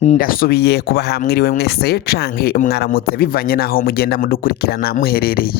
Ndasubiye kubaha mwiriwe mwese canke mwaramutse bivanye naho mugenda mudukurikirana muherereye.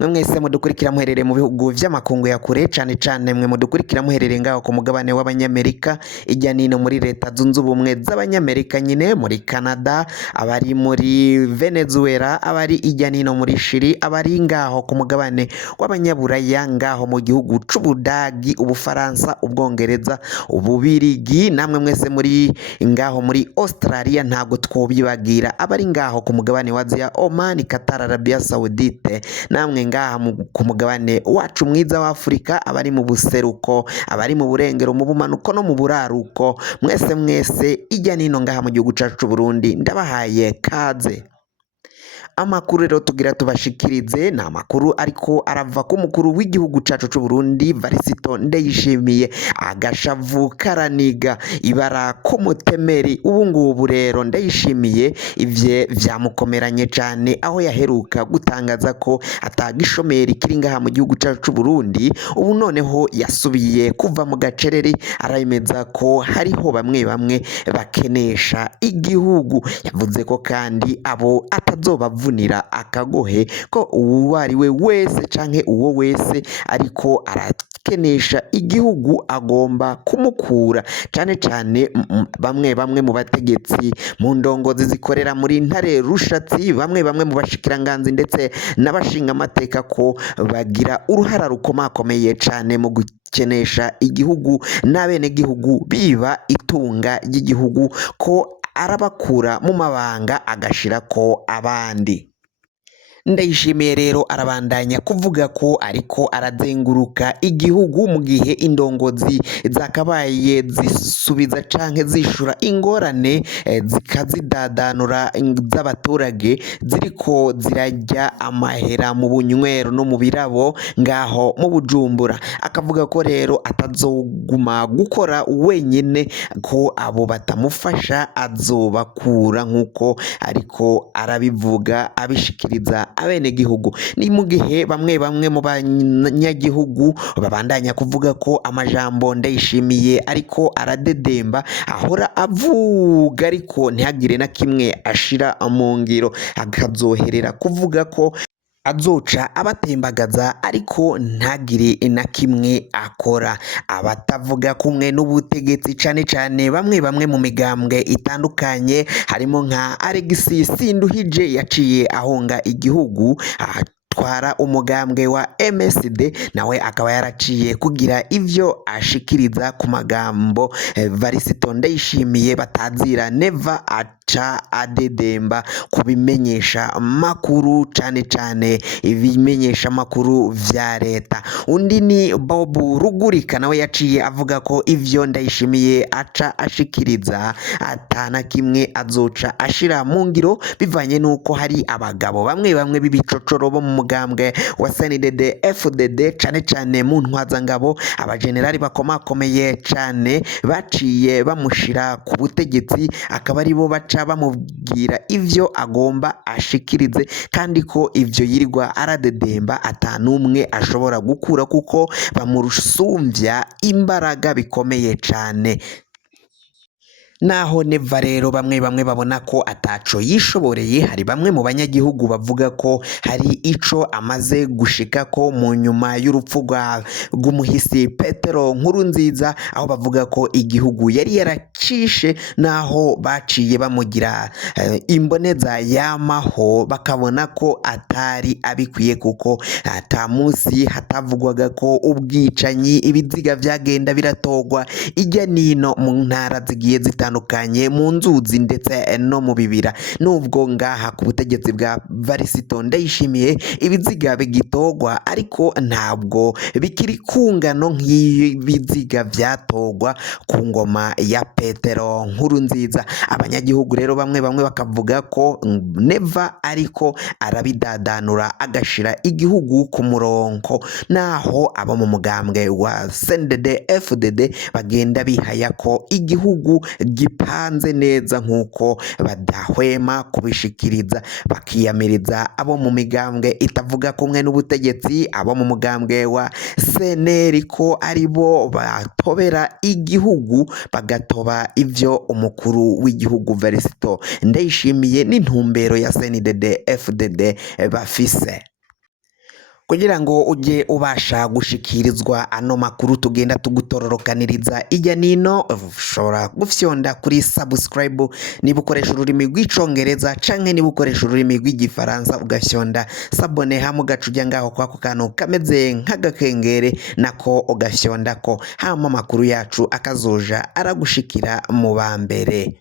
Mwe mwese mudukurikira muherereye mu bihugu vy'amakungu ya kure cane mwe mudukurikira muherereye ngaho ku mugabane w'abanyamerika ijya nino muri leta zunze ubumwe z'abanyamerika nyine muri Canada, abari muri Venezuela, abari ijya nino muri Chili, abari ngaho ku mugabane w'abanyaburaya ngaho mu gihugu c'Ubudagi, Ubufaransa, Ubwongereza, Ububirigi, namwe mwese muri ngaho muri Australia ntago twobibagira, abari ngaho ku mugabane wa Aziya, Oman, Qatar, Arabia Saudite, namwe ngaha ku mugabane wacu mwiza wa Afrika, abari mu buseruko, abari mu burengero, mu bumanuko no mu buraruko, mwese ijya nino ngaha mu gihugu cacu Burundi, ndabahaye kaze. Amakuru rero tugira tubashikirize na amakuru ariko arava ku mukuru w'igihugu cacu c'u Burundi Varisito Ndayishimiye, agashavu karaniga ibara k'umutemeri. Ubu ngubu rero Ndayishimiye ivye vyamukomeranye cane, aho yaheruka gutangaza ko atagishomeri kiri ngaha mu gihugu cacu c'u Burundi. Ubu noneho yasubiye kuva mu gacereri, arayemeza ko hariho bamwe bakenesha igihugu. Yavuze ko kandi abo atazobavunira akagohe, ko uwo ari we wese canke uwo wese ariko arakenesha igihugu agomba kumukura, cane bamwe mu bategetsi, mu ndongozi zikorera muri ntare rushatsi, bamwe mu bashikiranganzi ndetse n'abashinga amateka, ko bagira uruhara rukomakomeye cane mu gukenesha igihugu n'abenegihugu, biba itunga ry'igihugu, ko arabakura mu mabanga agashirako abandi. Ndayishimiye rero arabandanya kuvuga ko ariko arazenguruka igihugu mu gihe indongozi zakabaye zisubiza canke zishura ingorane zikazidadanura z'abaturage, ziriko zirajya amahera mu bunywero no mu birabo ngaho mu Bujumbura. Akavuga ko rero atazoguma gukora wenyene, ko abo batamufasha azobakura, nk'uko ariko arabivuga abishikiriza abenegihugu. Ni mu gihe bamwe mu banyagihugu babandanya kuvuga ko amajambo Ndayishimiye ariko aradedemba, ahora avuga ariko ntihagire na kimwe ashira mu ngiro, akazoherera kuvuga ko azoca abatembagaza ariko ntagire na kimwe akora. Abatavuga kumwe n'ubutegetsi cane bamwe mu migambwe itandukanye, harimo nka Alexis Sinduhije yaciye ahunga igihugu, atwara umugambwe wa MSD, nawe akaba yaraciye kugira ivyo ashikiriza ku magambo Varisito Ndayishimiye batazira neva aca adedemba kubimenyesha makuru, cane ibimenyesha makuru vya leta. Undi ni Bob Rugurika, nawe yaciye avuga ko ivyo Ndayishimiye aca ashikiriza atana kimwe azoca ashira mu ngiro, bivanye nuko hari abagabo bamwe b'ibicocoro bo mu mugambwe wa CNDD FDD, cane mu ntwazangabo, abajenerali bakomakomeye cane baciye bamushira ku butegetsi, akaba aribo baca bamubwira ivyo agomba ashikirize, kandi ko ivyo yirirwa aradedemba atanumwe ashobora gukura, kuko bamurusumvya imbaraga bikomeye cane. Naho neva rero bamwe babona ko ataco yishoboreye, hari bamwe mu banyagihugu bavuga ko hari ico amaze gushikako mu nyuma y'urupfu rw'umuhisi Petero Nkurunziza, aho bavuga ko igihugu yari yaracishe, naho baciye bamugira imboneza yamaho, bakabona ko atari abikwiye, kuko ata musi hatavugwaga ko ubwicanyi, ibiziga vyagenda biratogwa ijya nino mu ntara zigiye zitandukanye, mu nzuzi ndetse no mu bibira. Nubwo ngaha ku butegetsi bwa Varisito Ndayishimiye ibiziga bigitogwa, ariko ntabwo bikiri kungano nk'ibiziga vyatogwa ku ngoma ya Petero Nkurunziza. Abanyagihugu rero bamwe bakavuga ko neva ariko arabidadanura agashira igihugu ku murongo, naho abo mu mugambwe wa CNDD FDD bagenda bihaya ko igihugu gipanze neza nk'uko badahwema kubishikiriza bakiyamiriza abo mu migambwe itavuga kumwe n'ubutegetsi, abo mu mugambwe wa seneri ko ari bo batobera igihugu bagatoba ivyo umukuru w'igihugu Verisito Ndayishimiye n'intumbero ya CNDD FDD bafise. Kugira ngo uje ubasha gushikirizwa ano makuru tugenda tugutororokaniriza ijya nino, ushobora gufyonda kuri subscribe niba ukoresha ururimi rw'icongereza canke niba ukoresha ururimi rw'igifaransa ugafyonda sabone hamwe ugaca ngaho kwako kantu kameze nk'agakengere nako ugafyonda ko hama amakuru yacu akazoja aragushikira mu ba mbere.